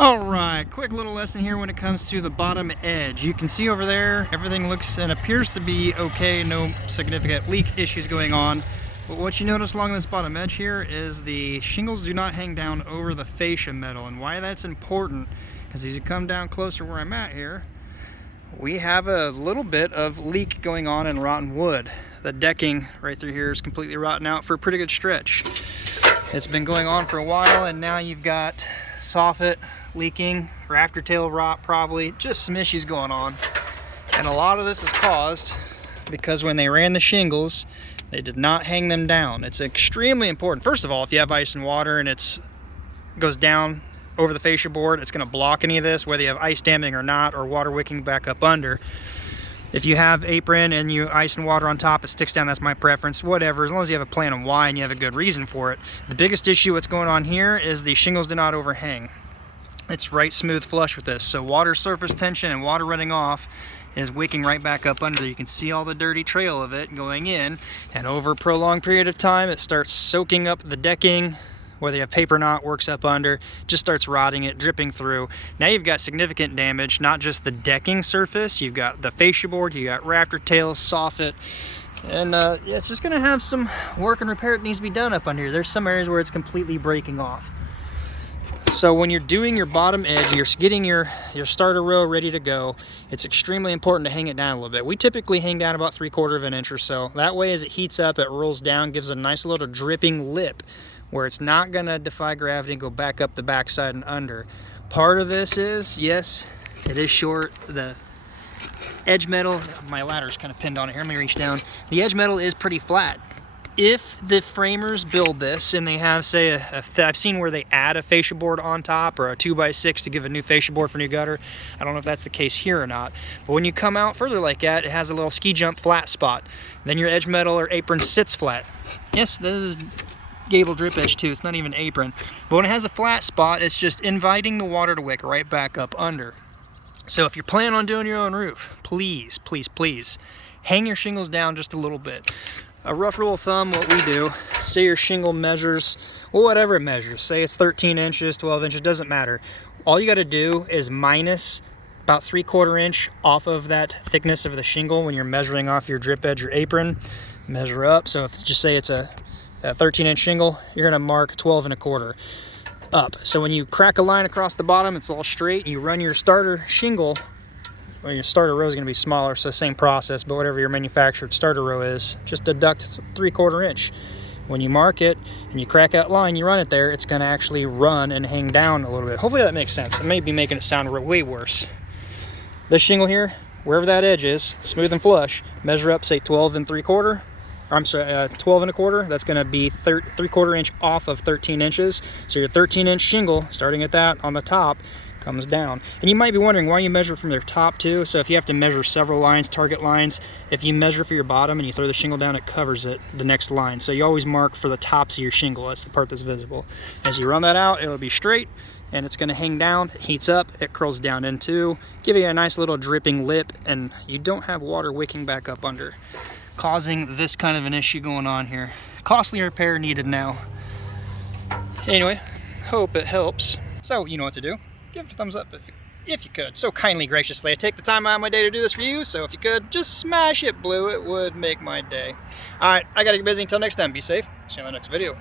Alright, quick little lesson here when it comes to the bottom edge. You can see over there, everything looks and appears to be okay, no significant leak issues going on. But what you notice along this bottom edge here is the shingles do not hang down over the fascia metal. And why that's important, because as you come down closer where I'm at here, we have a little bit of leak going on in rotten wood. The decking right through here is completely rotten out for a pretty good stretch. It's been going on for a while, and now you've got soffit leaking, rafter tail rot probably, just some issues going on. And a lot of this is caused because when they ran the shingles, they did not hang them down. It's extremely important. First of all, if you have ice and water and it goes down over the fascia board, it's going to block any of this, whether you have ice damming or not, or water wicking back up under. If you have apron and you ice and water on top, it sticks down, that's my preference, whatever, as long as you have a plan on why and you have a good reason for it. The biggest issue what's going on here is the shingles do not overhang. It's right smooth flush with this, so water surface tension and water running off is wicking right back up under. You can see all the dirty trail of it going in, and over a prolonged period of time it starts soaking up the decking. Whether you have paper or not, works up under, just starts rotting it, dripping through. Now you've got significant damage, not just the decking surface, you've got the fascia board, you got rafter tails, soffit, and yeah, it's just gonna have some work and repair that needs to be done up under here. There's some areas where it's completely breaking off. So when you're doing your bottom edge, you're getting your starter row ready to go, it's extremely important to hang it down a little bit. We typically hang down about 3/4 of an inch or so. That way as it heats up, it rolls down, gives a nice little dripping lip where it's not gonna defy gravity and go back up the backside and under. Part of this is, yes, it is short. The edge metal, my ladder's kind of pinned on it here, let me reach down. The edge metal is pretty flat. If the framers build this and they have, say, I've seen where they add a fascia board on top or a 2x6 to give a new fascia board for new gutter. I don't know if that's the case here or not. But when you come out further like that, it has a little ski jump flat spot. Then your edge metal or apron sits flat. Yes, this is gable drip edge too, it's not even apron. But when it has a flat spot, it's just inviting the water to wick right back up under. So if you're planning on doing your own roof, please, please, please, hang your shingles down just a little bit. A rough rule of thumb, what we do, say your shingle measures, well, whatever it measures, say it's 13 inches, 12 inches, doesn't matter. All you got to do is minus about 3/4 inch off of that thickness of the shingle when you're measuring off your drip edge or apron. Measure up, so if just say it's a 13-inch shingle, you're going to mark 12 1/4 up. So when you crack a line across the bottom, it's all straight. You run your starter shingle, well, your starter row is going to be smaller, so same process, but whatever your manufactured starter row is, just deduct 3/4 inch. When you mark it and you crack that line, you run it there, it's going to actually run and hang down a little bit. Hopefully that makes sense. I may be making it sound way worse. This shingle here, wherever that edge is, smooth and flush, measure up, say 12 3/4. I'm sorry, 12 1/4, that's going to be 3/4 inch off of 13 inches. So your 13-inch shingle, starting at that on the top, comes down. And you might be wondering why you measure from their top too. So if you have to measure several lines, target lines, if you measure for your bottom and you throw the shingle down, it covers it, the next line. So you always mark for the tops of your shingle, that's the part that's visible. As you run that out, it'll be straight and it's going to hang down, it heats up, it curls down into, give you a nice little dripping lip, and you don't have water wicking back up under, causing this kind of an issue going on here. Costly repair needed now. Anyway, hope it helps. So you know what to do. Give it a thumbs up if you could. So kindly, graciously, I take the time out of my day to do this for you, so if you could, just smash it blue. It would make my day. Alright, I gotta get busy. Until next time, be safe. See you in the next video.